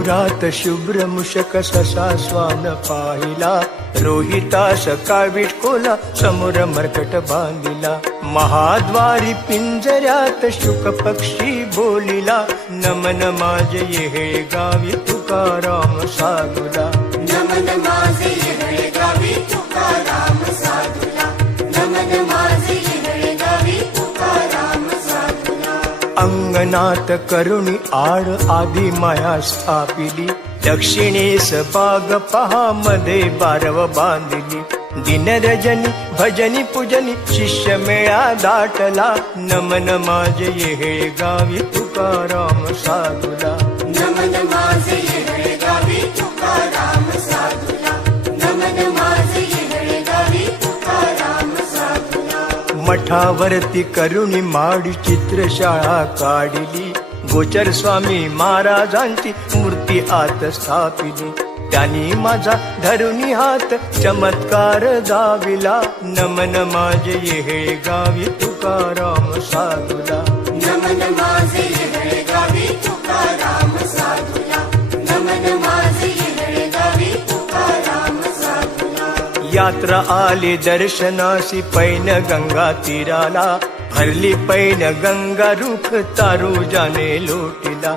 मयुरात शुभ्र मुशक ससा स्वान पाहिला. रोहिता सका विठकोला समोर मरकट बांधिला. महाद्वारी पिंजऱ्यात शुक पक्षी बोलिला. नमन माझे ये गावी तुकाराम साधुला. नमन माझे गावी तुकाराम साधुला. नमन माझे अंगणात करुणी आड आधी माया स्थापिली. दक्षिणेस बाग पहा मध्ये बारव बांधिली. दिनरजनी भजनी पूजनी शिष्य मेळा दाटला. नमन माझे हे गावी तुकाराम साधुला. नमन माझे गावी मठावरती करुणी माडी चित्रशाळा काढली. गोचर स्वामी महाराजांची मूर्ती आत स्थापिली. त्यांनी माझा धरुणी हात चमत्कार जाविला नमन माझे हे गावी तुकाराम साधुला. नमन माझे यात्रा आली दर्शनाशी पैन गंगा तीराला. भरली पैन गंगा रुख तारू जाने लोटीला.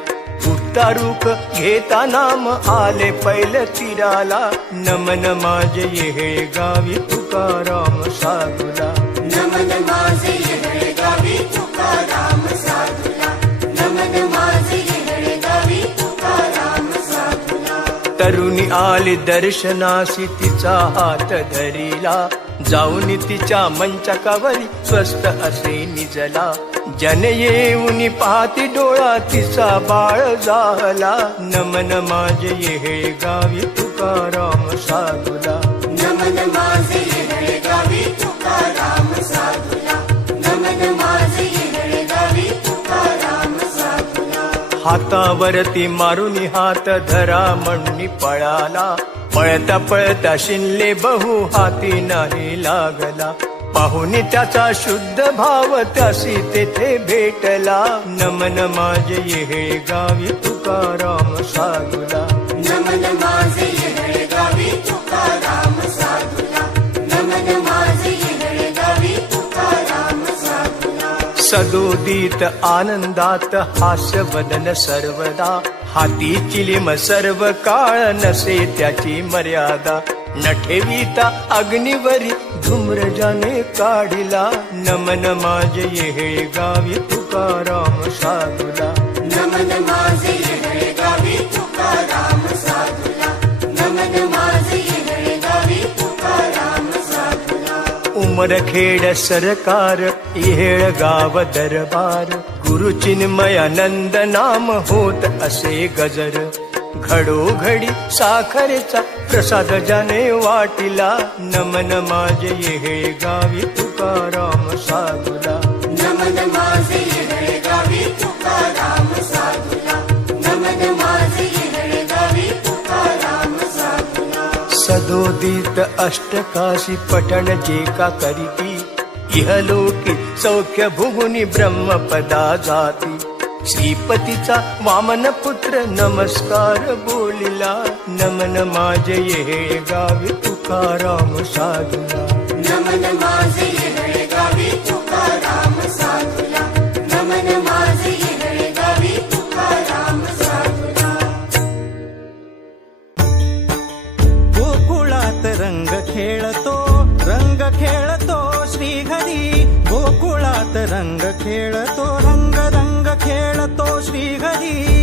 उठता रुख घेता नाम आले पैल तीराला. नमन माझे ये गावी तुकाराम साधुला. साधुला तरुणी आली दर्शनासी तिचा हात धरिला. जाऊन तिच्या मंचकावरी स्वस्त असे निजला. जन येऊन पाहती डोळा तिचा बाळ झाला. नमन माझे हे गावी तुकाराम साधुला. नमन माझे हे गावी तुकाराम साधुला. हातावरती मारून हात धरा म्हणून पळाला. पळता पळता शिनले बहु हाती नाही लागला. पाहुनी त्याचा शुद्ध भाव त्यासी तेथे भेटला. नमन माझे ये गावी तुकाराम साधुला नमन सदोदित आनंदात हास्य वदन सर्वदा. हाती चिलिम सर्व काळ नसे त्याची मर्यादा. न ठेविता अग्निवरी धूम्रजाने काढिला. नमन माझे हे गावी तुकाराम साधुला. उमरखेड सरकार इहेळ गाव दरबार. गुरु चिन्मयानंद नाम होत असे गजर. घडोघडी साखरेचा प्रसाद जाने वाटिला नमन माझे हे गावी तुकाराम साधुला. नमन माझे सदोदित अष्टकाशी पठण जे का करीती? इहलोकी सौख्य भुगुनी ब्रह्मपदा जाती। श्रीपतीचा वामन पुत्र नमस्कार बोलिला नमन माझे ये गावी तुकाराम साधुला। नमन माझे रंग खेळतो रंग रंग खेळतो श्रीहरी.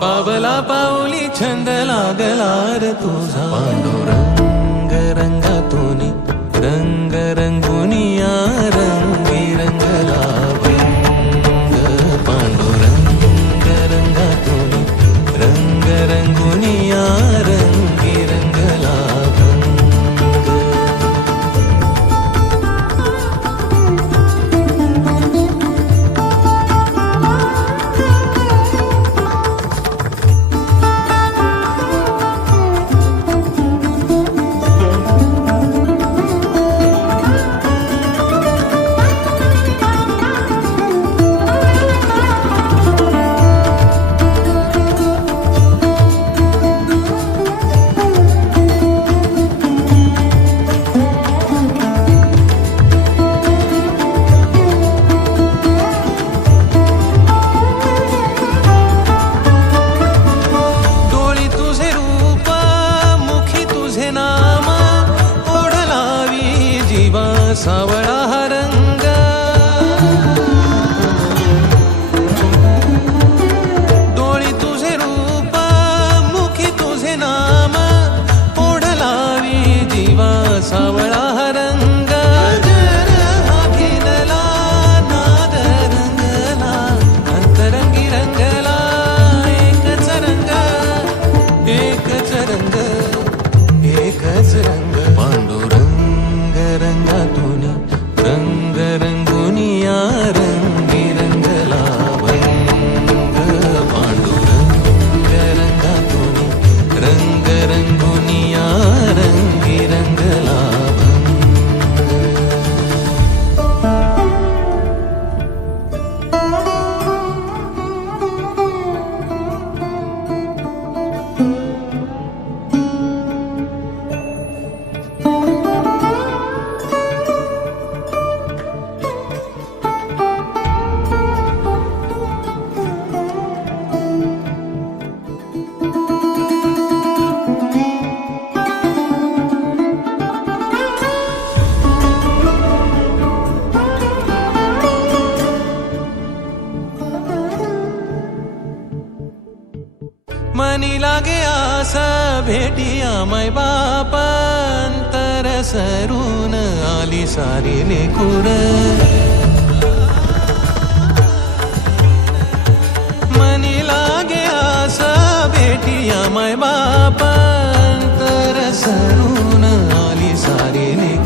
पावला पावली छंद लागला र तुझा. पांडुरंग रंगातून रंग रंगुनिया रंग मनी लागे आस भेटिया मै बापांतर सरून आली सारी निकुर मनी लागे आस भेटिया मै बापांतर सरून आली सारी निकुर